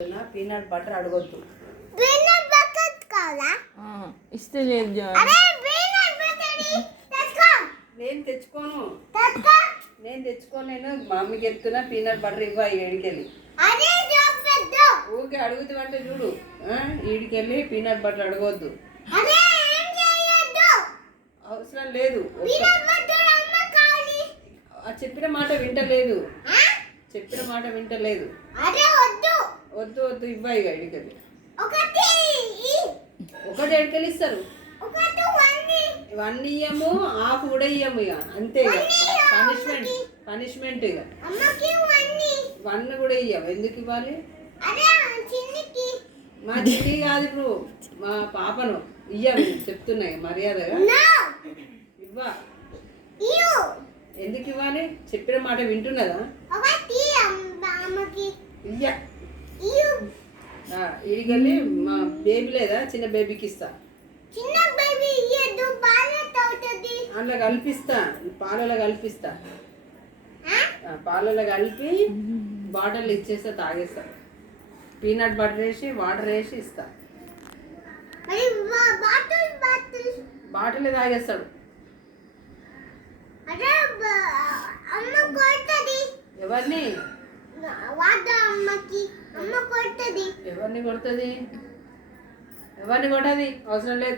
Peanut butter అడగొద్దు. Peanut butter కావాలా? ఇస్తే లేదు. అరే పీనట్ బటర్ తెచ్చుకో. నేను తెచ్చుకోను. తెచ్చుకో. నేను మా మమ్మీకి చెప్తున్నా పీనట్ బటర్ ఇవ్వ ఈడికెళ్ళి. అరే జాబ్ పెట్టు. ఊరికే అడుగుతావంటే చూడు, ఈడికెళ్ళి పీనట్ బటర్ అడగొద్దు. అరే ఏం చేయొద్దు. అవసరం లేదు. పీనట్ బటర్ అమ్మ కావాలి. చెప్పిన మాట వింటలేదు. అరే వద్దు. వద్దు ఇవ్వ ఇక ఈడికెళ్ళి. ఒకటి ఒకటి ఎడికెళ్ళి ఇస్తారు. ఒకటి వన్ ఇయ్యము, హాఫ్ కూడా ఇయ్యము ఇక అంతే. ఇక పనిష్మెంట్ ఇక అమ్మకి వన్ కూడా ఇయ్యము. ఎందుకు ఇవ్వాలి? అరే చిన్నికి మా చిన్ని కాదు, ఇప్పుడు మా పాపను ఇయ్యము. చెప్తున్నాయి మర్యాదగా నో ఇవ్వ. యు ఎందుకు ఇవ్వాలి? చెప్పిన మాట వింటున్నదా? ఒకటి అమ్మకి ఇయ్య. యు ఈడికెళ్ళి మా బేబీ లేదా, చిన్న బేబీకి ఇస్తా. చిన్న బేబీ ఇయ్యదు, పాలతో అవుతుంది. అందులో కలిపిస్తా, పాలలో కలిపిస్తా. పాలలో కలిపి బాటిల్ ఇచ్చేస్తా, తాగేస్తా. పీనట్ బటర్ వేసి వాటర్ వేసి ఇస్తా. మరి బాటిల్ తాగేస్తాడు. అరే అమ్మ కొడుతుంది. ఎవరిని అమ్మకి అమ్మ కొడుతుంది. ఎవరిని కొడుతుంది? అవసరం లేదు.